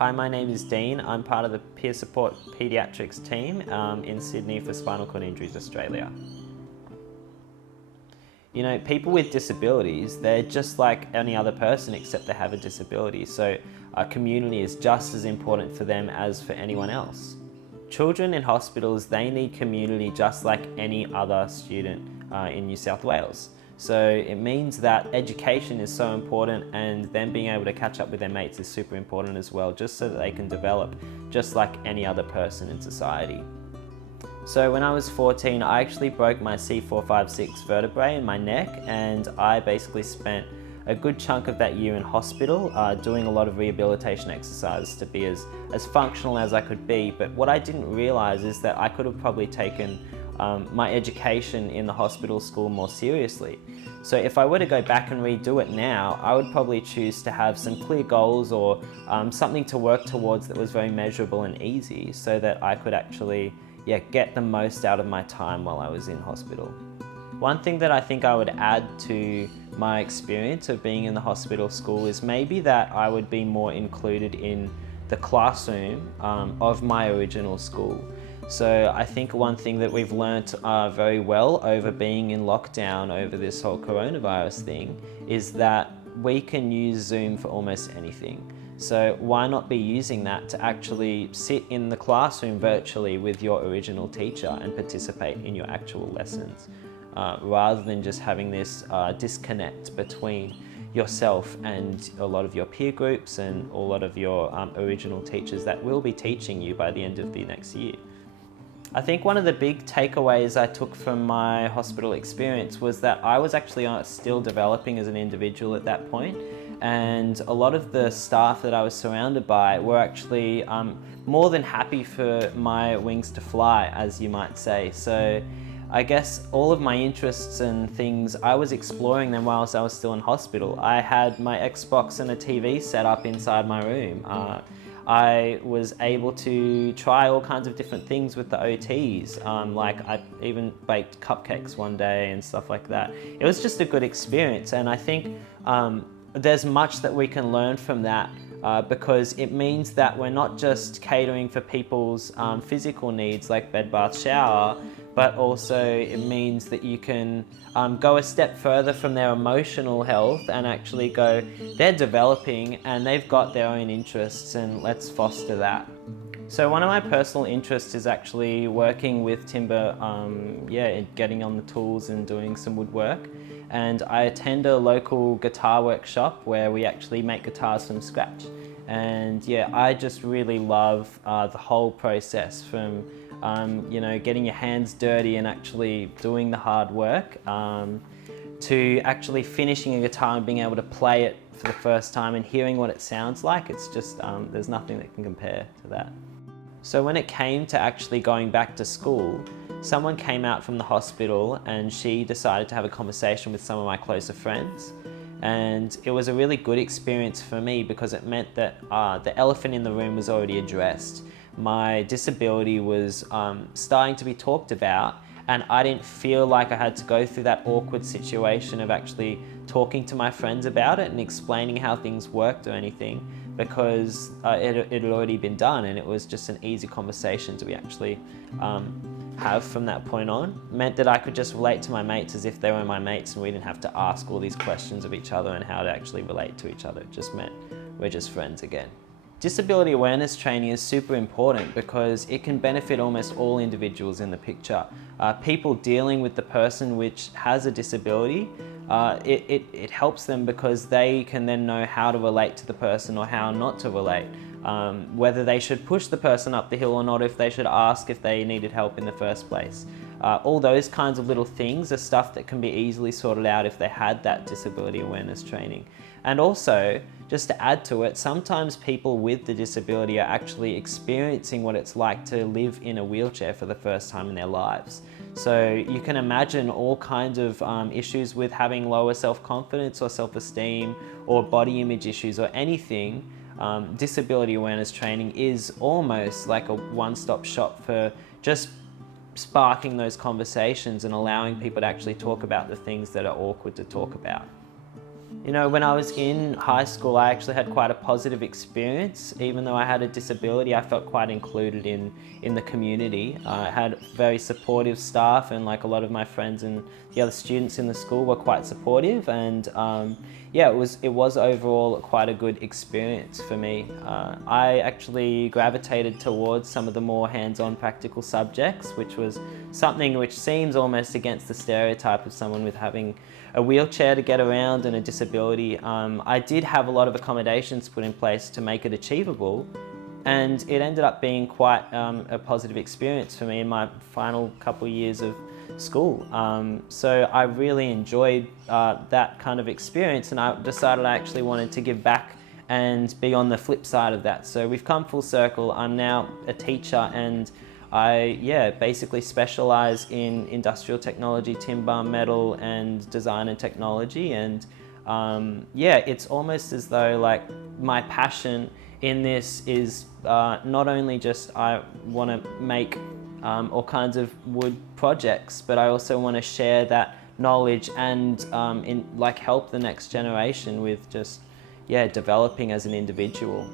Hi, my name is Dean. I'm part of the Peer Support Paediatrics team in Sydney for Spinal Cord Injuries Australia. You know, people with disabilities, they're just like any other person except they have a disability. So our community is just as important for them as for anyone else. Children in hospitals, they need community just like any other student in New South Wales. So it means that education is so important, and them being able to catch up with their mates is super important as well, just so that they can develop just like any other person in society. So when I was 14, I actually broke my C456 vertebrae in my neck, and I basically spent a good chunk of that year in hospital doing a lot of rehabilitation exercises to be as functional as I could be. But what I didn't realise is that I could have probably taken my education in the hospital school more seriously. So if I were to go back and redo it now, I would probably choose to have some clear goals or something to work towards that was very measurable and easy, so that I could actually get the most out of my time while I was in hospital. One thing that I think I would add to my experience of being in the hospital school is maybe that I would be more included in the classroom of my original school. So I think one thing that we've learnt very well over being in lockdown over this whole coronavirus thing is that we can use Zoom for almost anything. So why not be using that to actually sit in the classroom virtually with your original teacher and participate in your actual lessons, rather than just having this disconnect between yourself and a lot of your peer groups and a lot of your original teachers that will be teaching you by the end of the next year. I think one of the big takeaways I took from my hospital experience was that I was actually still developing as an individual at that point, and a lot of the staff that I was surrounded by were actually more than happy for my wings to fly, as you might say. So I guess all of my interests and things, I was exploring them whilst I was still in hospital. I had my Xbox and a TV set up inside my room. I was able to try all kinds of different things with the OTs, like I even baked cupcakes one day and stuff like that. It was just a good experience, and I think there's much that we can learn from that because it means that we're not just catering for people's physical needs like bed, bath, shower, but also it means that you can go a step further from their emotional health and actually go, they're developing and they've got their own interests, and let's foster that. So one of my personal interests is actually working with timber, getting on the tools and doing some woodwork. And I attend a local guitar workshop where we actually make guitars from scratch. And I just really love the whole process from getting your hands dirty and actually doing the hard work to actually finishing a guitar and being able to play it for the first time and hearing what it sounds like. It's just, there's nothing that can compare to that. So when it came to actually going back to school, someone came out from the hospital and she decided to have a conversation with some of my closer friends. And it was a really good experience for me because it meant that the elephant in the room was already addressed. My disability was starting to be talked about, and I didn't feel like I had to go through that awkward situation of actually talking to my friends about it and explaining how things worked or anything, because it had already been done, and it was just an easy conversation to be actually have from that point on. It meant that I could just relate to my mates as if they were my mates, and we didn't have to ask all these questions of each other and how to actually relate to each other. It just meant we're just friends again. Disability awareness training is super important because it can benefit almost all individuals in the picture. People dealing with the person which has a disability, it helps them because they can then know how to relate to the person or how not to relate. Whether they should push the person up the hill or not, if they should ask if they needed help in the first place. All those kinds of little things are stuff that can be easily sorted out if they had that disability awareness training. And also, just to add to it, sometimes people with the disability are actually experiencing what it's like to live in a wheelchair for the first time in their lives. So you can imagine all kinds of issues with having lower self-confidence or self-esteem or body image issues or anything. Disability awareness training is almost like a one-stop shop for just sparking those conversations and allowing people to actually talk about the things that are awkward to talk about. You know, when I was in high school, I actually had quite a positive experience. Even though I had a disability, I felt quite included in the community. I had very supportive staff, and like a lot of my friends and the other students in the school were quite supportive. And yeah, it was overall quite a good experience for me. I actually gravitated towards some of the more hands-on practical subjects, which was something which seems almost against the stereotype of someone with having a wheelchair to get around and a disability. I did have a lot of accommodations put in place to make it achievable, and it ended up being quite a positive experience for me in my final couple of years of school. So I really enjoyed that kind of experience, and I decided I actually wanted to give back and be on the flip side of that. So we've come full circle. I'm now a teacher, and I basically specialize in industrial technology, timber, metal, and design and technology. And it's almost as though like my passion in this is not only just I want to make all kinds of wood projects, but I also want to share that knowledge and help the next generation with just developing as an individual.